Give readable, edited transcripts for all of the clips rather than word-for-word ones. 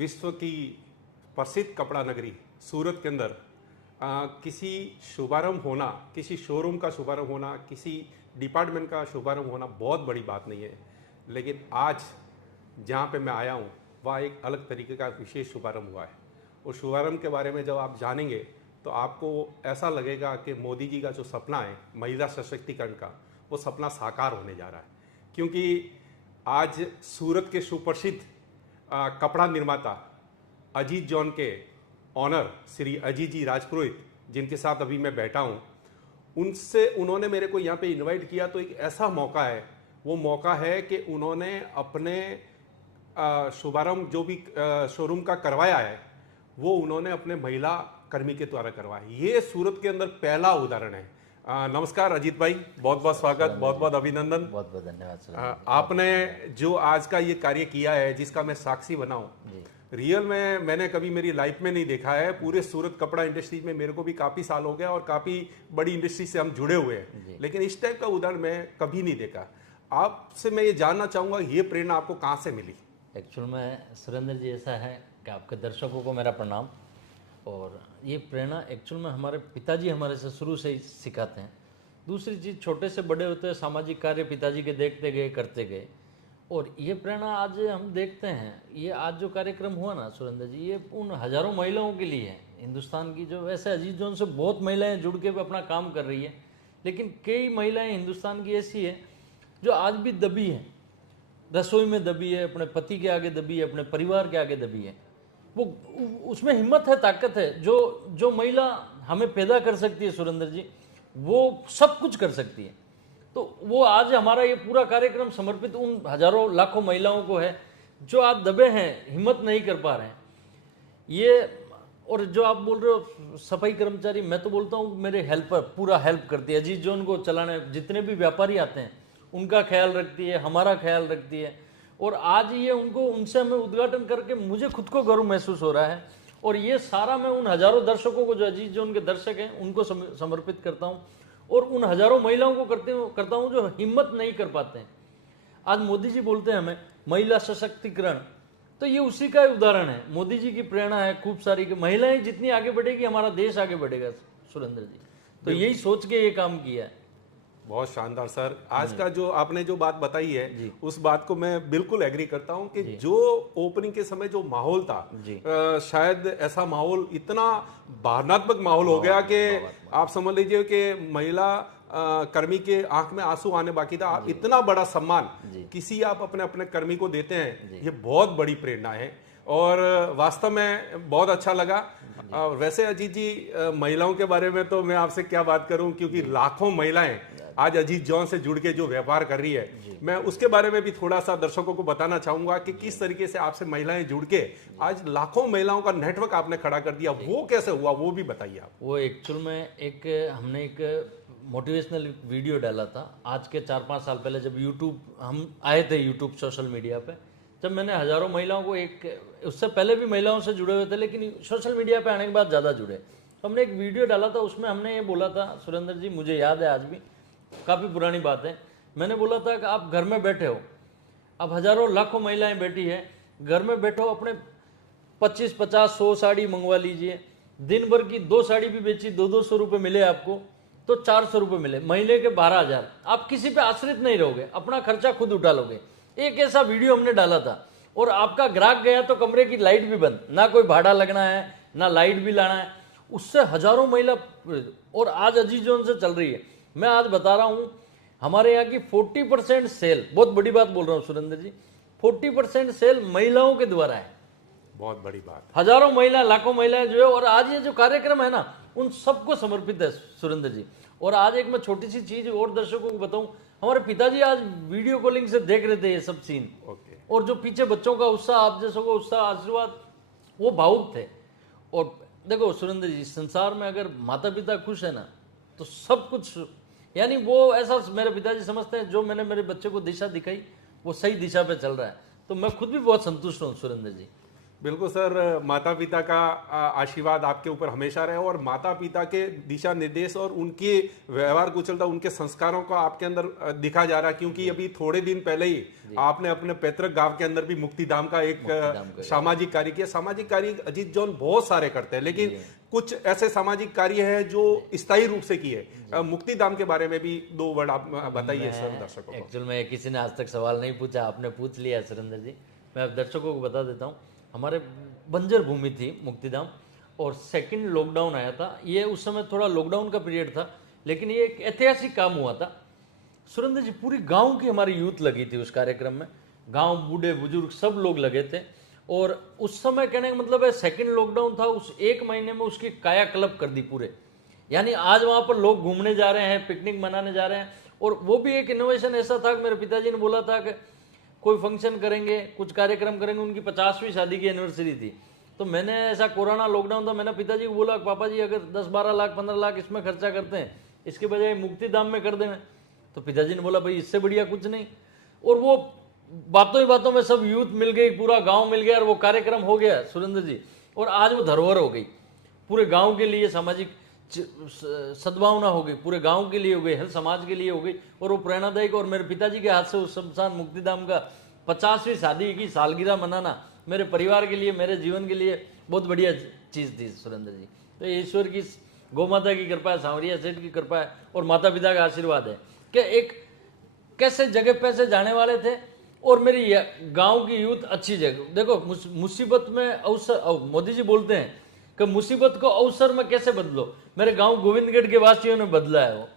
विश्व की प्रसिद्ध कपड़ा नगरी सूरत के अंदर किसी शुभारंभ होना, किसी शोरूम का शुभारंभ होना, किसी डिपार्टमेंट का शुभारंभ होना बहुत बड़ी बात नहीं है। लेकिन आज जहाँ पे मैं आया हूँ वह एक अलग तरीके का विशेष शुभारंभ हुआ है। उस शुभारंभ के बारे में जब आप जानेंगे तो आपको ऐसा लगेगा कि मोदी जी का जो सपना है महिला सशक्तिकरण का, वो सपना साकार होने जा रहा है। क्योंकि आज सूरत के सुप्रसिद्ध कपड़ा निर्माता अजीत जॉन के ऑनर श्री अजीत जी राजपुरोहित, जिनके साथ अभी मैं बैठा हूँ, उन्होंने मेरे को यहाँ पे इनवाइट किया। तो एक ऐसा मौका है, वो मौका है कि उन्होंने अपने शुभारंभ जो भी शोरूम का करवाया है वो उन्होंने अपने महिला कर्मी के द्वारा करवाया। ये सूरत के अंदर पहला उदाहरण है। नमस्कार अजीत भाई, बहुत बहुत स्वागत, बहुत बहुत अभिनंदन, बहुत बहुत धन्यवाद। आपने जो आज का ये कार्य किया है जिसका मैं साक्षी बना हूँ, रियल में मैंने कभी मेरी लाइफ में नहीं देखा है। पूरे सूरत कपड़ा इंडस्ट्री में मेरे को भी काफी साल हो गया और काफी बड़ी इंडस्ट्री से हम जुड़े हुए हैं, लेकिन इस टाइप का उदाहरण मैं कभी नहीं देखा। आपसे मैं ये जानना चाहूंगा, ये प्रेरणा आपको कहाँ से मिली? एक्चुअल में सुरेंद्र जी ऐसा है कि आपके दर्शकों को मेरा प्रणाम। और ये प्रेरणा एक्चुअल में हमारे पिताजी हमारे से शुरू से ही सिखाते हैं। दूसरी चीज़, छोटे से बड़े होते हैं सामाजिक कार्य पिताजी के देखते गए, करते गए। और ये प्रेरणा आज हम देखते हैं, ये आज जो कार्यक्रम हुआ ना सुरेंद्र जी, ये उन हज़ारों महिलाओं के लिए है हिंदुस्तान की। जो वैसे अजीत जोन से बहुत महिलाएं जुड़ के अपना काम कर रही है, लेकिन कई महिलाएं हिंदुस्तान की ऐसी है जो आज भी दबी है, रसोई में दबी है, अपने पति के आगे दबी है, अपने परिवार के आगे दबी है। वो उसमें हिम्मत है, ताकत है। जो महिला हमें पैदा कर सकती है सुरेंद्र जी, वो सब कुछ कर सकती है। तो वो आज हमारा ये पूरा कार्यक्रम समर्पित उन हजारों लाखों महिलाओं को है जो आज दबे हैं, हिम्मत नहीं कर पा रहे हैं। ये और जो आप बोल रहे हो सफाई कर्मचारी, मैं तो बोलता हूँ मेरे हेल्पर पूरा हेल्प करती है। अजीत जोन को चलाने जितने भी व्यापारी आते हैं उनका ख्याल रखती है, हमारा ख्याल रखती है। और आज ये उनसे हमें उद्घाटन करके मुझे खुद को गर्व महसूस हो रहा है। और ये सारा मैं उन हजारों दर्शकों को जो अजीत जोन के दर्शक हैं उनको समर्पित करता हूँ, और उन हजारों महिलाओं को करता हूँ जो हिम्मत नहीं कर पाते हैं। आज मोदी जी बोलते हैं हमें महिला सशक्तिकरण, तो ये उसी का उदाहरण है। मोदी जी की प्रेरणा है खूब सारी कि महिलाएं जितनी आगे बढ़ेगी हमारा देश आगे बढ़ेगा सुरेंद्र जी। तो यही सोच के ये काम किया है। बहुत शानदार सर। आज का जो आपने जो बात बताई है उस बात को मैं बिल्कुल एग्री करता हूं कि जो ओपनिंग के समय जो माहौल था, शायद ऐसा माहौल, इतना भावनात्मक माहौल हो गया कि आप समझ लीजिए कि महिला कर्मी के आंख में आंसू आने बाकी था। इतना बड़ा सम्मान किसी आप अपने कर्मी को देते हैं, ये बहुत बड़ी प्रेरणा है और वास्तव में बहुत अच्छा लगा। वैसे अजीत जी, महिलाओं के बारे में तो मैं आपसे क्या बात करूं, क्योंकि लाखों महिलाएं आज अजीत जॉन से जुड़ के जो व्यापार कर रही है, मैं उसके बारे में भी थोड़ा सा दर्शकों को बताना चाहूंगा कि किस तरीके से आपसे महिलाएं जुड़ के आज लाखों महिलाओं का नेटवर्क आपने खड़ा कर दिया। वो कैसे हुआ, वो भी बताइए आप। वो एक्चुअल में हमने एक मोटिवेशनल वीडियो डाला था आज के 4-5 साल पहले, जब यूट्यूब हम आए थे, यूट्यूब सोशल मीडिया पे, जब मैंने हजारों महिलाओं को उससे पहले भी महिलाओं से जुड़े हुए थे, लेकिन सोशल मीडिया पे आने के बाद ज़्यादा जुड़े, तो हमने एक वीडियो डाला था। उसमें हमने ये बोला था सुरेंद्र जी, मुझे याद है आज भी, काफ़ी पुरानी बात है, मैंने बोला था कि आप घर में बैठे हो, अब हजारों लाखों महिलाएं बैठी है, घर में बैठो, अपने 25, 50, 100 साड़ी मंगवा लीजिए। दिन भर की 2 साड़ी भी बेची, 200 रुपये मिले आपको, तो 400 रुपये मिले, महीने के 12,000। आप किसी पे आश्रित नहीं रहोगे, अपना खर्चा खुद उठा लोगे। एक ऐसा वीडियो हमने डाला था। और आपका ग्राहक गया तो कमरे की लाइट भी बंद, ना कोई भाड़ा लगना है, ना लाइट भी लाना है। उससे हजारों महिला, और आज अजीत जोन से चल रही है। मैं आज बता रहा हूं, हमारे यहाँ की 40% सेल, बहुत बड़ी बात बोल रहा हूं सुरेंद्र जी, 40% सेल महिलाओं के द्वारा है। बहुत बड़ी बात। हजारों महिला, लाखों महिलाएं जो है, और आज ये जो कार्यक्रम है ना, उन सबको समर्पित है सुरेंद्र जी। और आज एक मैं छोटी सी चीज और दर्शकों को बताऊं, हमारे पिताजी आज वीडियो कॉलिंग से देख रहे थे ये सब सीन। और जो पीछे बच्चों का उत्साह, आप जैसों का उत्साह, आशीर्वाद, वो भावुक थे। और देखो सुरेंद्र जी, संसार में अगर माता पिता खुश है ना, तो सब कुछ, यानी वो ऐसा मेरे पिताजी समझते हैं, जो मैंने मेरे बच्चे को दिशा दिखाई वो सही दिशा पे चल रहा है। तो मैं खुद भी बहुत संतुष्ट हूँ सुरेंद्र जी। बिल्कुल सर, माता पिता का आशीर्वाद आपके ऊपर हमेशा रहे और माता पिता के दिशा निर्देश और उनके व्यवहार कुशलता, उनके संस्कारों का आपके अंदर दिखा जा रहा है, क्योंकि अभी थोड़े दिन पहले ही आपने अपने पैतृक गांव के अंदर भी मुक्तिधाम का एक सामाजिक कार्य किया। सामाजिक कार्य अजीत जॉन बहुत सारे करते हैं, लेकिन कुछ ऐसे सामाजिक कार्य है जो स्थायी रूप से किए। मुक्तिधाम के बारे में भी 2 वर्ड आप बताइए सर दर्शकों को। एक्चुअल में किसी ने आज तक सवाल नहीं पूछा, आपने पूछ लिया सुरेंद्र जी। मैं अब दर्शकों को बता देता हूँ, हमारे बंजर भूमि थी मुक्तिधाम, और सेकंड लॉकडाउन आया था। ये उस समय थोड़ा लॉकडाउन का पीरियड था, लेकिन ये एक ऐतिहासिक काम हुआ था सुरेंद्र जी। पूरी गांव की हमारी यूथ लगी थी उस कार्यक्रम में, गांव बूढ़े बुजुर्ग सब लोग लगे थे। और उस समय कहने का मतलब है सेकंड लॉकडाउन था, उस 1 महीने में उसकी कायाकल्प कर दी पूरे। यानी आज वहां पर लोग घूमने जा रहे हैं, पिकनिक मनाने जा रहे हैं। और वो भी एक इनोवेशन ऐसा था कि मेरे पिताजी ने बोला था कि कोई फंक्शन करेंगे, कुछ कार्यक्रम करेंगे। उनकी 50वीं शादी की एनिवर्सरी थी, तो मैंने ऐसा कोरोना लॉकडाउन था, मैंने पिताजी को बोला पापा जी अगर 10-12 लाख 15 लाख इसमें खर्चा करते हैं, इसके बजाय मुक्तिधाम में कर दें। तो पिताजी ने बोला भाई इससे बढ़िया कुछ नहीं। और वो बातों ही बातों में सब यूथ मिल गई, पूरा गांव मिल गया और वो कार्यक्रम हो गया सुरेंद्र जी। और आज वो धरोहर हो गई पूरे गांव के लिए, सामाजिक सद्भावना हो गई, पूरे गांव के लिए हो गई, हर समाज के लिए हो गई। और वो प्रेरणादायक, और मेरे पिताजी के हाथ से उस शमशान मुक्तिधाम का 50वीं शादी की सालगिरह मनाना मेरे परिवार के लिए, मेरे जीवन के लिए बहुत बढ़िया चीज़ थी सुरेंद्र जी। तो ये ईश्वर की, गौ माता की कृपा है, सांवरिया सेठ की कृपा है और माता पिता का आशीर्वाद है कि एक कैसे जगह पे से जाने वाले थे। और मेरी गांव की यूथ अच्छी जगह, देखो मुसीबत में अवसर, मोदी जी बोलते हैं कि मुसीबत को अवसर में कैसे बदलो। मेरे गांव गोविंदगढ़ के वासियों ने बदला है वो,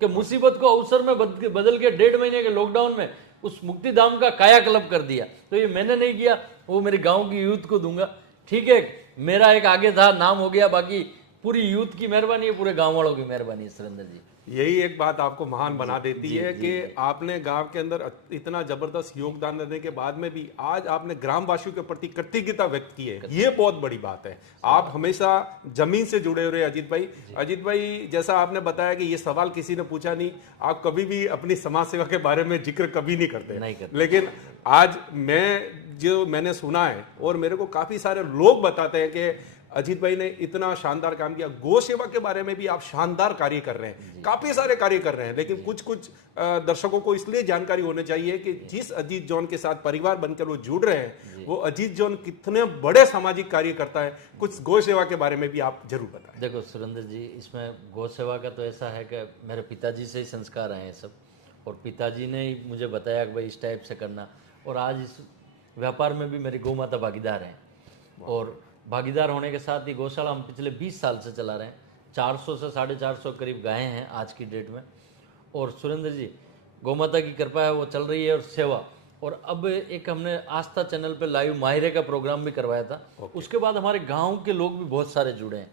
कि मुसीबत को अवसर में बदल के 1.5 महीने के लॉकडाउन में उस मुक्तिधाम का कायाकल्प कर दिया। तो ये मैंने नहीं किया, वो मेरे गांव की यूथ को दूंगा। ठीक है, मेरा एक आगे था, नाम हो गया, बाकी पूरी यूथ की मेहरबानी है, पूरे गांव वालों की मेहरबानी है सुरेंद्र जी। यही एक बात आपको महान बना देती है कि आपने गांव के अंदर इतना जबरदस्त योगदान देने के बाद में भी आज आपने ग्रामवासियों के प्रति कृतज्ञता व्यक्त की है। ये बहुत बड़ी बात है। आप हमेशा जमीन से जुड़े हुए अजीत भाई। अजीत भाई, जैसा आपने बताया कि ये सवाल किसी ने पूछा नहीं, आप कभी भी अपनी समाज सेवा के बारे में जिक्र कभी नहीं करते, लेकिन आज मैंने सुना है और मेरे को काफी सारे लोग बताते हैं कि अजीत भाई ने इतना शानदार काम किया। गौ सेवा के बारे में भी आप शानदार कार्य कर रहे हैं, काफी सारे कार्य कर रहे हैं, लेकिन कुछ दर्शकों को इसलिए जानकारी होनी चाहिए कि जिस अजीत जॉन के साथ परिवार बनकर वो जुड़ रहे हैं, वो अजीत जॉन कितने बड़े सामाजिक कार्य करता है। कुछ गौ सेवा के बारे में भी आप जरूर बताएं। देखो सुरेंद्र जी, इसमें गौ सेवा का तो ऐसा है कि मेरे पिताजी से ही संस्कार आए हैं सब, और पिताजी ने ही मुझे बताया कि भाई इस टाइप से करना। और आज इस व्यापार में भी मेरी गौ माता भागीदार हैं, और भागीदार होने के साथ ही गौशाला हम पिछले 20 साल से चला रहे हैं। 400 से 450 करीब गायें हैं आज की डेट में। और सुरेंद्र जी, गौ माता की कृपा है, वो चल रही है और सेवा। और अब एक हमने आस्था चैनल पे लाइव माहिरे का प्रोग्राम भी करवाया था। उसके बाद हमारे गांव के लोग भी बहुत सारे जुड़े हैं।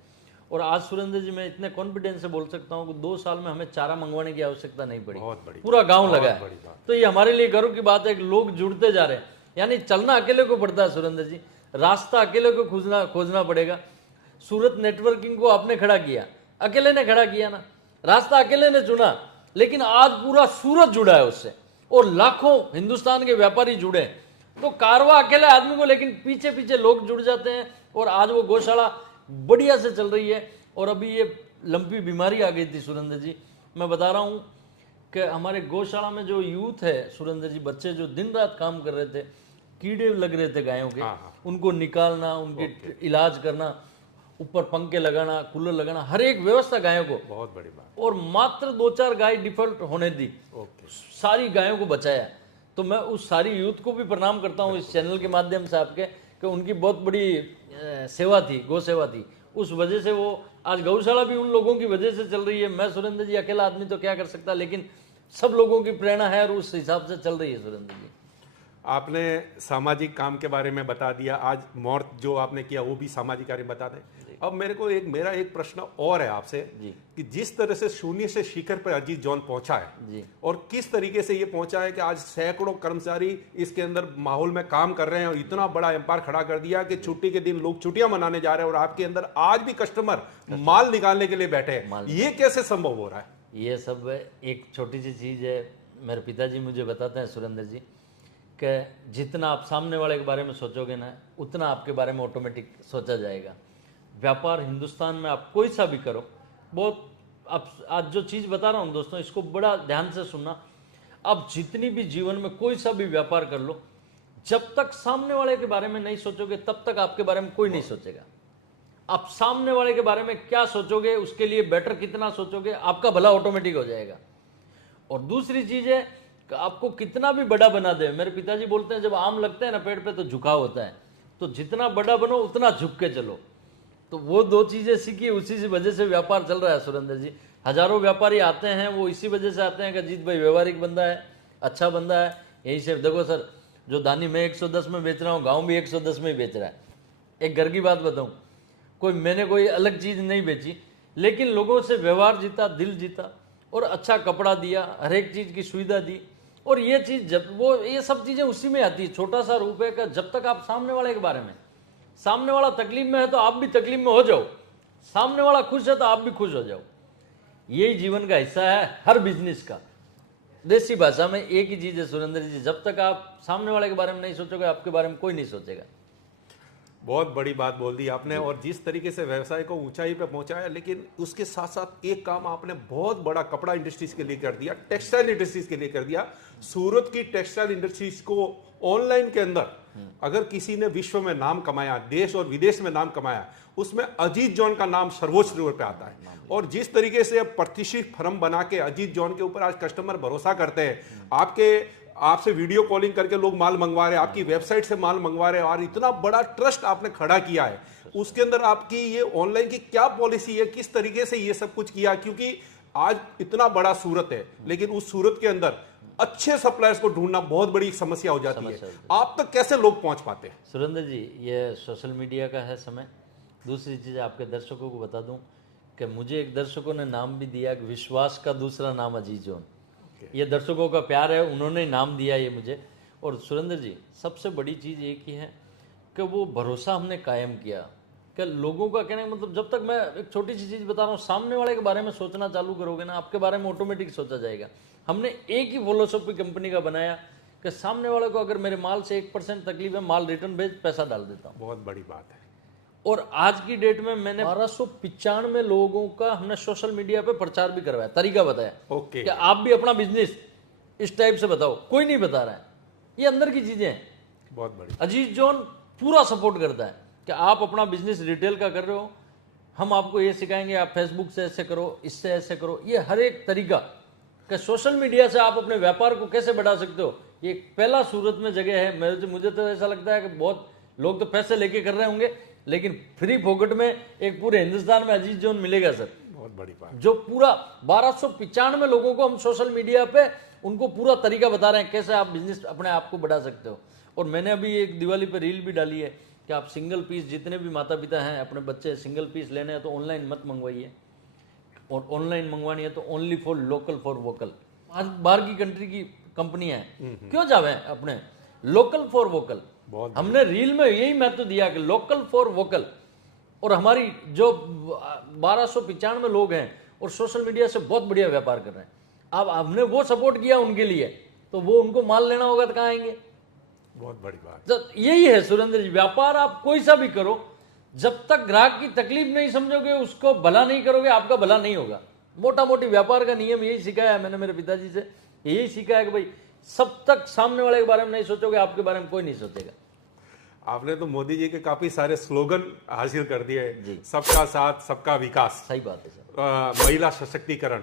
और आज सुरेंद्र जी, मैं इतने कॉन्फिडेंस से बोल सकता हूँ कि 2 साल में हमें चारा मंगवाने की आवश्यकता नहीं पड़ी, पूरा गाँव लगा है। तो ये हमारे लिए गर्व की बात है कि लोग जुड़ते जा रहे हैं। यानी चलना अकेले को पड़ता है सुरेंद्र जी, रास्ता अकेले को खोजना पड़ेगा। सूरत नेटवर्किंग को आपने खड़ा किया, अकेले ने खड़ा किया ना, रास्ता अकेले ने चुना, लेकिन आज पूरा सूरत जुड़ा है उससे, और लाखों हिंदुस्तान के व्यापारी जुड़े। तो कारवा अकेले आदमी को, लेकिन पीछे पीछे लोग जुड़ जाते हैं। और आज वो गौशाला बढ़िया से चल रही है। और अभी ये लंपी बीमारी आ गई थी सुरेंद्र जी, मैं बता रहा हूँ कि हमारे गौशाला में जो यूथ है सुरेंद्र जी, बच्चे जो दिन रात काम कर रहे थे, कीड़े लग रहे थे गायों के, उनको निकालना, उनके इलाज करना, ऊपर पंखे लगाना, कूलर लगाना, हर एक व्यवस्था गायों को, बहुत बड़ी बात। और मात्र 2-4 गाय डिफॉल्ट होने दी, सारी गायों को बचाया। तो मैं उस सारी यूथ को भी प्रणाम करता हूँ इस चैनल के माध्यम से आपके, कि उनकी बहुत बड़ी सेवा थी, गौ सेवा थी। उस वजह से वो आज गौशाला भी उन लोगों की वजह से चल रही है। मैं सुरेंद्र जी अकेला आदमी तो क्या कर सकता, लेकिन सब लोगों की प्रेरणा है और उस हिसाब से चल रही है सुरेंद्र जी। आपने सामाजिक काम के बारे में बता दिया, आज मौत जो आपने किया वो भी सामाजिक कार्य बता दें। अब मेरा एक प्रश्न और है आपसे कि जिस तरह से शून्य से शिखर पर अजीत जॉन पहुंचा है और किस तरीके से ये पहुंचा है कि आज सैकड़ों कर्मचारी इसके अंदर माहौल में काम कर रहे हैं और इतना बड़ा एम्पायर खड़ा कर दिया कि छुट्टी के दिन लोग छुट्टियां मनाने जा रहे हैं और आपके अंदर आज भी कस्टमर माल निकालने के लिए बैठे हैं। ये कैसे संभव हो रहा है? ये सब एक छोटी सी चीज है, मेरे पिताजी मुझे बताते हैं सुरेंद्र जी कि जितना आप सामने वाले के बारे में सोचोगे ना, उतना आपके बारे में ऑटोमेटिक सोचा जाएगा। व्यापार हिंदुस्तान में आप कोई सा भी करो, बहुत अब आज जो चीज़ बता रहा हूँ दोस्तों, इसको बड़ा ध्यान से सुनना। अब जितनी भी जीवन में कोई सा भी व्यापार कर लो, जब तक सामने वाले के बारे में नहीं सोचोगे तब तक आपके बारे में कोई नहीं सोचेगा। आप सामने वाले के बारे में क्या सोचोगे, उसके लिए बेटर कितना सोचोगे, आपका भला ऑटोमेटिक हो जाएगा। और दूसरी चीज है कि आपको कितना भी बड़ा बना दे, मेरे पिताजी बोलते हैं जब आम लगते हैं ना पेड़ पे तो झुकाव होता है, तो जितना बड़ा बनो उतना झुक के चलो। तो वो दो चीजें सीखी, उसी वजह से व्यापार चल रहा है सुरेंद्र जी। हजारों व्यापारी आते हैं, वो इसी वजह से आते हैं कि अजीत भाई व्यवहारिक बंदा है, अच्छा बंदा है। यही से देखो सर, जो दानी मैं 110 में बेच रहा हूँ, गाँव भी 110 में ही बेच रहा है। एक घर की बात बताऊँ, मैंने कोई अलग चीज नहीं बेची, लेकिन लोगों से व्यवहार जीता, दिल जीता, और अच्छा कपड़ा दिया, हर एक चीज की सुविधा दी। और ये चीज जब वो ये सब चीजें उसी में आती है, छोटा सा रूप है का जब तक आप सामने वाले के बारे में, सामने वाला तकलीफ में है तो आप भी तकलीफ में हो जाओ, सामने वाला खुश है तो आप भी खुश हो जाओ। यही जीवन का हिस्सा है हर बिजनेस का। देसी भाषा में एक ही चीज है सुरेंद्र जी, जब तक आप सामने वाले के बारे में नहीं सोचोगे आपके बारे में कोई नहीं सोचेगा। बहुत बड़ी बात बोल दी आपने, और जिस तरीके से व्यवसाय को ऊंचाई पे पहुंचाया, लेकिन उसके साथ साथ एक काम आपने बहुत बड़ा कपड़ा इंडस्ट्रीज के लिए कर दिया, टेक्सटाइल इंडस्ट्रीज के लिए कर दिया। सूरत की टेक्सटाइल इंडस्ट्रीज को ऑनलाइन के अंदर अगर किसी ने विश्व में नाम कमाया, देश और विदेश में नाम कमाया, उसमें अजीत जॉन का नाम सर्वोच्च नंबर पे आता है। और जिस तरीके से प्रतिष्ठित फर्म बना के अजीत जॉन के ऊपर आज कस्टमर भरोसा करते हैं, आपसे वीडियो कॉलिंग करके लोग माल मंगवा रहे हैं, आपकी वेबसाइट से माल मंगवा रहे हैं, और इतना बड़ा ट्रस्ट आपने खड़ा किया है, उसके अंदर आपकी ये ऑनलाइन की क्या पॉलिसी है, किस तरीके से ये सब कुछ किया? क्योंकि आज इतना बड़ा सूरत है, लेकिन उस सूरत के अंदर अच्छे सप्लायर्स को ढूंढना बहुत बड़ी समस्या हो जाती है। आप तक कैसे लोग पहुंच पाते हैं? सुरेंद्र जी, ये सोशल मीडिया का है समय। दूसरी चीज आपके दर्शकों को बता दूं कि मुझे एक दर्शकों ने नाम भी दिया कि विश्वास का दूसरा नाम अजीत जॉन। ये दर्शकों का प्यार है, उन्होंने नाम दिया ये मुझे। और सुरेंद्र जी, सबसे बड़ी चीज़ एक ही है कि वो भरोसा हमने कायम किया कि लोगों का कहने का मतलब, जब तक मैं एक छोटी सी चीज़ बता रहा हूँ, सामने वाले के बारे में सोचना चालू करोगे ना, आपके बारे में ऑटोमेटिक सोचा जाएगा। हमने एक ही फिलोसफी कंपनी का बनाया कि सामने वाले को अगर मेरे माल से 1% तकलीफ है, माल रिटर्न भेज, पैसा डाल देता हूँ। बहुत बड़ी बात है। और आज की डेट में मैंने 1295 लोगों का हमने सोशल मीडिया पे प्रचार भी करवाया, तरीका बताया ओके कि आप भी अपना बिजनेस इस टाइप से बताओ। कोई नहीं बता रहा है, ये अंदर की चीजें हैं। बहुत बड़ी। अजीत जॉन पूरा सपोर्ट करता है कि आप अपना बिजनेस रिटेल का कर रहे हो, हम आपको ये सिखाएंगे, आप फेसबुक से ऐसे करो, इससे ऐसे करो। ये हर एक तरीका कि सोशल मीडिया से आप अपने व्यापार को कैसे बढ़ा सकते हो, ये पहला सूरत में जगह है। मुझे तो ऐसा लगता है कि बहुत लोग तो पैसे लेके कर रहे होंगे, लेकिन फ्री फोकट में एक पूरे हिंदुस्तान में अजीत जॉन मिलेगा सर। बहुत बड़ी बात। जो पूरा 1295 लोगों को हम सोशल मीडिया पे उनको पूरा तरीका बता रहे हैं कैसे आप बिजनेस अपने आप को बढ़ा सकते हो। और मैंने अभी एक दिवाली पे रील भी डाली है कि आप सिंगल पीस, जितने भी माता पिता हैं अपने बच्चे सिंगल पीस लेने हैं तो ऑनलाइन मत मंगवाइए, और ऑनलाइन मंगवानी है तो only for local for vocal. आज बाहर की कंट्री की कंपनियां हैं, क्यों जावे अपने लोकल फॉर वोकल। हमने रील में यही महत्व दिया कि लोकल फॉर वोकल। और हमारी जो 1295 लोग हैं और सोशल मीडिया से बहुत बढ़िया व्यापार कर रहे हैं, अब हमने वो सपोर्ट किया उनके लिए, तो वो उनको माल लेना होगा तो कहाँ आएंगे? बहुत बड़ी बात। तो यही है सुरेंद्र जी, व्यापार आप कोई सा भी करो, जब तक ग्राहक की तकलीफ नहीं समझोगे, उसको भला नहीं करोगे, आपका भला नहीं होगा। मोटा मोटी व्यापार का नियम यही सिखाया है मैंने मेरे पिताजी से, यही सीखा है कि भाई सब तक सामने वाले के बारे में नहीं सोचोगे, आपके बारे में कोई नहीं सोचेगा। आपने तो मोदी जी के काफी सारे स्लोगन हासिल कर दिए, सबका साथ सबका विकास, सही बात है सर, महिला सशक्तिकरण,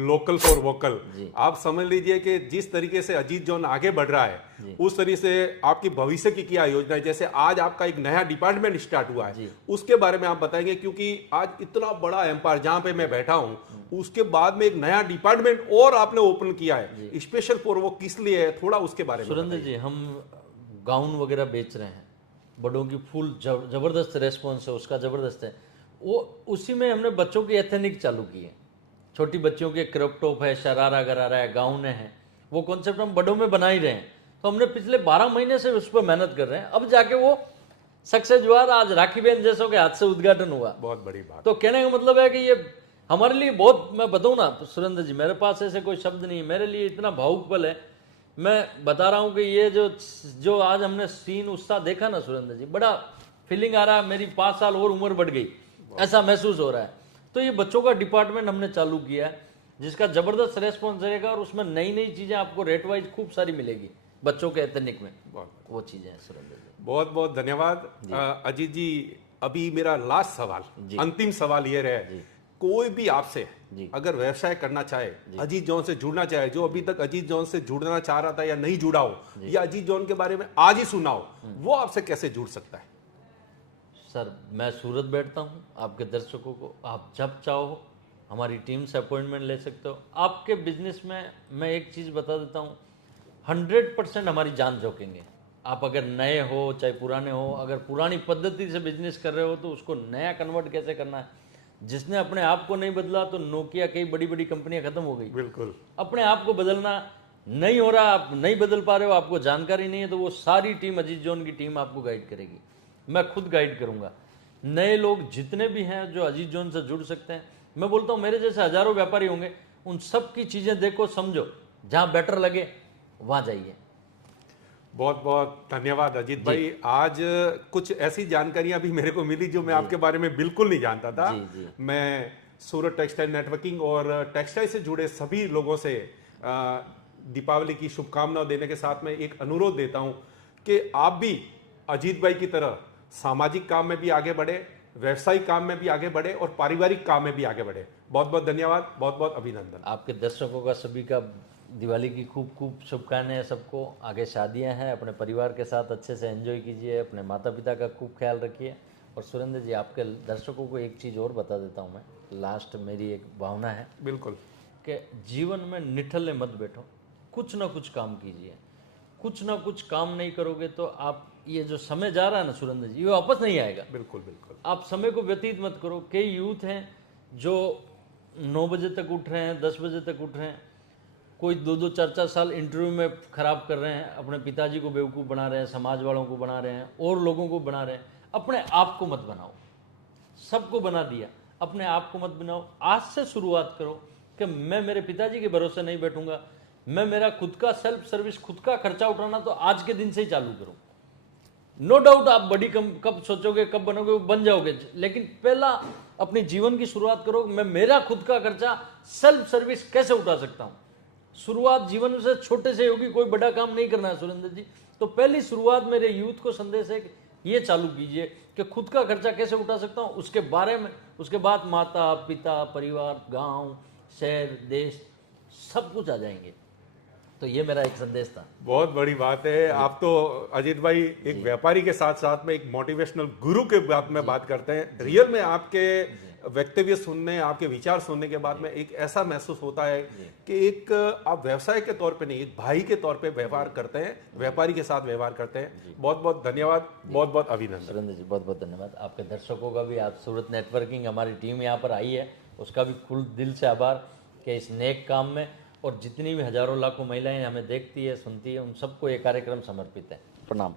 लोकल फॉर वोकल। आप समझ लीजिए कि जिस तरीके से अजीत जॉन आगे बढ़ रहा है, उस तरीके से आपकी भविष्य की क्या योजना है। जैसे आज आपका एक नया डिपार्टमेंट स्टार्ट हुआ है, उसके बारे में आप बताएंगे, क्योंकि आज इतना बड़ा एम्पायर जहां पे मैं बैठा हूं, उसके बाद में एक नया डिपार्टमेंट और आपने ओपन किया है स्पेशल फॉर वो, किस लिए है, थोड़ा उसके बारे में। सुरेंद्र जी, हम गाउन वगैरह बेच रहे हैं, बड़ों की फुल जबरदस्त रेस्पॉन्स है उसका, जबरदस्त है वो। उसी में हमने बच्चों की एथनिक चालू की है, छोटी बच्चियों के क्रॉप टॉप है, शरारा गरारा है, गाउन है, वो कॉन्सेप्ट हम बड़ों में बना ही रहे हैं। तो हमने पिछले 12 महीने से उस पर मेहनत कर रहे हैं, अब जाके वो सक्सेस हुआ। आज राखी बहन जैसों के हाथ से उद्घाटन हुआ, बहुत बड़ी बात। तो कहने का मतलब है कि ये हमारे लिए बहुत, मैं बताऊं ना सुरेंद्र जी, मेरे पास ऐसे कोई शब्द नहीं, मेरे लिए इतना भावुक पल है मैं बता रहा हूँ कि ये जो आज हमने सीन उत्साह देखा ना सुरेंद्र जी, बड़ा फीलिंग आ रहा है, मेरी 5 साल और उम्र बढ़ गई, ऐसा महसूस हो रहा है। तो ये बच्चों का डिपार्टमेंट हमने चालू किया है, जिसका जबरदस्त रेस्पॉन्स रहेगा और उसमें नई नई चीजें आपको रेट वाइज खूब सारी मिलेगी बच्चों के एथनिक में, वो चीजें हैं सुरेंद्र जी। बहुत बहुत धन्यवाद अजीत जी। अभी मेरा लास्ट सवाल, अंतिम सवाल ये रहे, कोई भी आपसे अगर व्यवसाय करना चाहे, अजीत जॉन से जुड़ना चाहे, जो अभी तक अजीत जॉन से जुड़ना चाह रहा था या नहीं जुड़ा हो, या अजीत जॉन के बारे में आज ही सुना हो, वो आपसे कैसे जुड़ सकता है? सर, मैं सूरत बैठता हूँ, आपके दर्शकों को आप जब चाहो हमारी टीम से अपॉइंटमेंट ले सकते हो। आपके बिजनेस में मैं एक चीज़ बता देता हूँ, 100% हमारी जान झोंकेंगे। आप अगर नए हो चाहे पुराने हो, अगर पुरानी पद्धति से बिजनेस कर रहे हो तो उसको नया कन्वर्ट कैसे करना है। जिसने अपने आप को नहीं बदला तो नोकिया, कई बड़ी बड़ी कंपनियां खत्म हो गई। बिल्कुल, अपने आप को बदलना नहीं हो रहा, आप नहीं बदल पा रहे हो, आपको जानकारी नहीं है, तो वो सारी टीम, अजीत जॉन की टीम आपको गाइड करेगी। मैं खुद गाइड करूंगा। नए लोग जितने भी हैं जो अजीत जॉन से जुड़ सकते हैं, मैं बोलता हूँ मेरे जैसे हजारों व्यापारी होंगे, उन सब की चीजें देखो, समझो, जहां बेटर लगे वहां जाइए। बहुत बहुत धन्यवाद अजीत भाई। आज कुछ ऐसी जानकारियां भी मेरे को मिली जो मैं आपके बारे में बिल्कुल नहीं जानता था। मैं सूरत टेक्सटाइल नेटवर्किंग और टेक्सटाइल से जुड़े सभी लोगों से दीपावली की शुभकामनाएं देने के साथ में एक अनुरोध देता हूं कि आप भी अजीत भाई की तरह सामाजिक काम में भी आगे बढ़े, व्यवसायिक काम में भी आगे बढ़े और पारिवारिक काम में भी आगे बढ़े। बहुत बहुत धन्यवाद, बहुत बहुत अभिनंदन। आपके दर्शकों का सभी का दिवाली की खूब खूब शुभकामनाएं सबको। आगे शादियां हैं, अपने परिवार के साथ अच्छे से एंजॉय कीजिए, अपने माता पिता का खूब ख्याल रखिए। और सुरेंद्र जी, आपके दर्शकों को एक चीज़ और बता देता हूं मैं, लास्ट मेरी एक भावना है। बिल्कुल, कि जीवन में निठल्ले मत बैठो, कुछ ना कुछ काम कीजिए। कुछ ना कुछ काम नहीं करोगे तो आप, ये जो समय जा रहा है ना सुरेंद्र जी, ये वापस नहीं आएगा। बिल्कुल बिल्कुल। आप समय को व्यतीत मत करो। कई यूथ हैं जो 9 बजे तक उठ रहे हैं, 10 बजे तक उठ रहे हैं, कोई 2-2, 4-4 साल इंटरव्यू में खराब कर रहे हैं, अपने पिताजी को बेवकूफ़ बना रहे हैं, समाज वालों को बना रहे हैं, और लोगों को बना रहे हैं। अपने आप को मत बनाओ, सबको बना दिया, अपने आप को मत बनाओ। आज से शुरुआत करो कि मैं मेरे पिताजी के भरोसे नहीं बैठूंगा, मैं मेरा खुद का सेल्फ सर्विस, खुद का खर्चा उठाना तो आज के दिन से ही चालू करूं। नो डाउट आप बड़ी कब सोचोगे, कब बनोगे, वो बन जाओगे, लेकिन पहला अपने जीवन की शुरुआत करो। मैं मेरा खुद का खर्चा, सेल्फ सर्विस कैसे उठा सकता हूं। शुरुआत जीवन से छोटे से होगी, कोई बड़ा काम नहीं करना है सुरेंद्र जी। तो पहली शुरुआत मेरे यूथ को संदेश है कि ये चालू कीजिए कि खुद का खर्चा कैसे उठा सकता हूं, उसके बारे में, उसके बाद माता पिता, परिवार, गांव, शहर, देश, सब कुछ आ जाएंगे। तो ये मेरा एक संदेश था। बहुत बड़ी बात है। आप तो अजीत भाई एक व्यापारी के साथ साथ में एक मोटिवेशनल गुरु के बात में बात करते हैं। रियल में आपके वक्तव्य सुनने, आपके विचार सुनने के बाद में एक ऐसा महसूस होता है कि एक आप व्यवसाय के तौर पे नहीं, एक भाई के तौर पे व्यवहार करते हैं, व्यापारी के साथ व्यवहार करते हैं। बहुत बहुत धन्यवाद, बहुत बहुत अभिनंदन। सुरेंद्र जी, बहुत बहुत धन्यवाद। आपके दर्शकों का भी, आप सूरत नेटवर्किंग हमारी टीम यहाँ पर आई है, उसका भी खुल दिल से आभार कि इस नेक काम में, और जितनी भी हजारों लाखों महिलाएं हमें देखती है, सुनती है, उन सबको ये कार्यक्रम समर्पित है। प्रणाम।